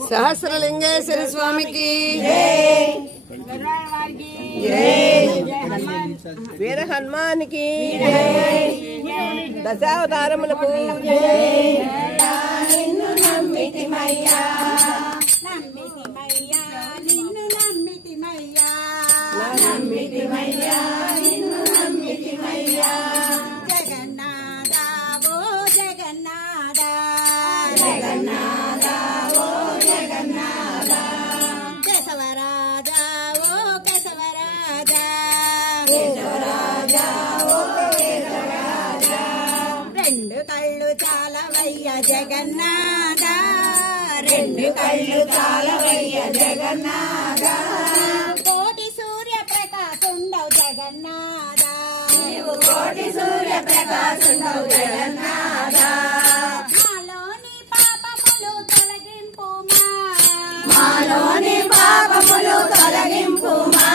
सहस्रलिंगेश्वर स्वामी की वीर हनुमान की दशावतारमुలకు జగన్నాథ రెండు కళ్ళు చాలవయ్య జగన్నాథ కోటి సూర్య ప్రకాశుండవు జగన్నాథ నీవు కోటి సూర్య ప్రకాశుండవు జగన్నాథ మాలోని పాపములు తొలగింపుమా మాలోని పాపములు తొలగింపుమా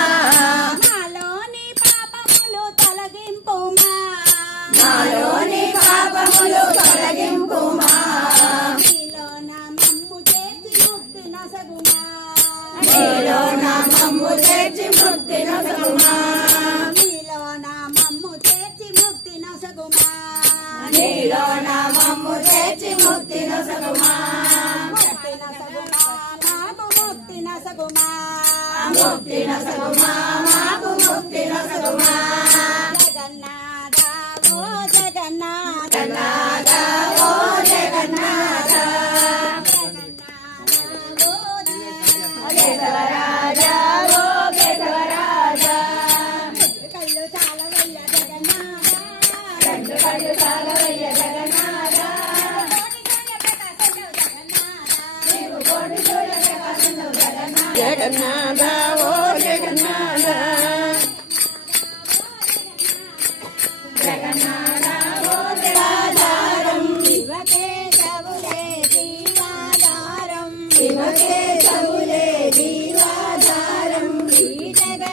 మాలోని పాపములు తొలగింపుమా మాలోని పాపములు తొలగింపుమా నీలో నా మమ్ము చేర్చి ముక్తి నొసగుమా నీలో నా మమ్ము చేర్చి ముక్తి నొసగుమా నీలో నా మమ్ము చేర్చి ముక్తి నొసగుమా మాకు ముక్తి నొసగుమా ముక్తి నొసగుమా మాకు ముక్తి నొసగుమా జగన్నాథ ఓ జగన్నాథ జగన్నాథ ఓ జగన్నాథ కేశవరాజా ఓ కేశవరాజా కళ్ళు చాలవయ్య జగన్నాథ రెండు కళ్ళు చాలవయ్య జగన్నాథ నీవు కోటి సూర్య ప్రకాశుండవు జగన్నాథ జగన్నాథ ఓ జగన్నాథ జగన్నాథ ఓ జగన్నాథం శివకేశవులే జీవాధారం శివకేశవులే జీవాధారం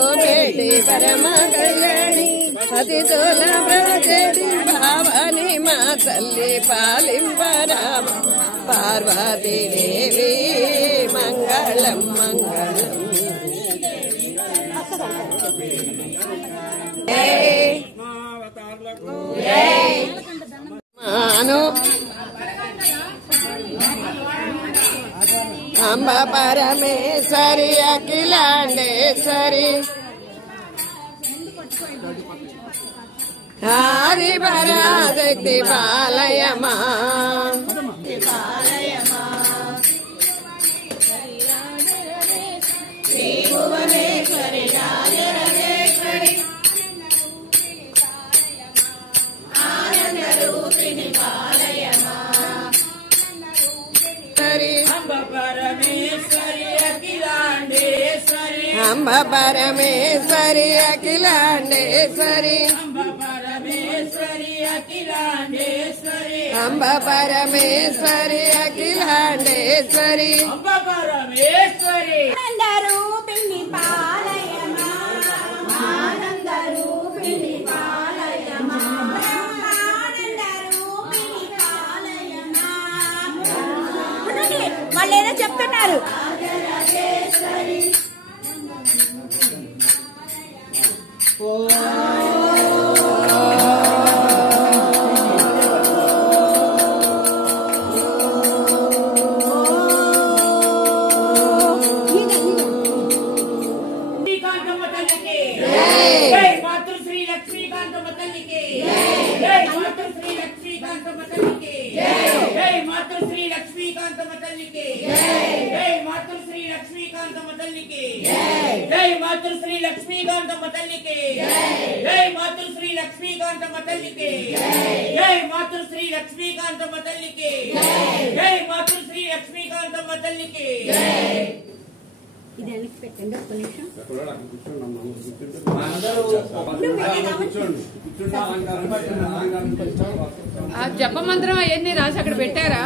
కోటి పరమ కళ్యాణి పతితోల బ్రహ్మచేడి భావాని మా తల్లి పాలింపరామ పార్వతీ దేవి మంగళం మంగళం మాను అంబ పరమేశ్వరి అఖిలాండేశ్వరి హరి పరాశక్తి పాలయమా భువనేశ్వరి రాజరాజేశ్వరి ఆనంద రూపిణి పాలయమా అంబ పరమేశ్వరి అఖిలాండేశ్వరి అంబ పరమేశ్వరి అఖిలాండేశ్వరి అంబ పరమేశ్వరి అఖిలాండేశ్వరి అంబ పరమేశ్వరి ఆనంద రూపిణి పాలయమా ఆనంద రూపిణి పాలయమా ఆనంద రూపిణి పాలయమా వాళ్ళు ఏదో చెప్తున్నారు మాతృశ్రీ లక్ష్మీకాంతమ్మ తల్లికి జై మాతృశ్రీ లక్ష్మీకాంతమ్మ తల్లికి జై మాతృశ్రీ లక్ష్మీకాంతమ్మ తల్లికి జై మాతృశ్రీ లక్ష్మీకాంతమ్మ తల్లికి జై మాతృశ్రీ లక్ష్మీకాంతమ్మ తల్లికి జై మాతృశ్రీ లక్ష్మీకాంతమ్మ తల్లికి ఇది వెనక్కి పెట్టండి ఒక్క నిమిషం. ఆ జప మంత్రం అవన్నీ రాసి అక్కడ పెట్టారా?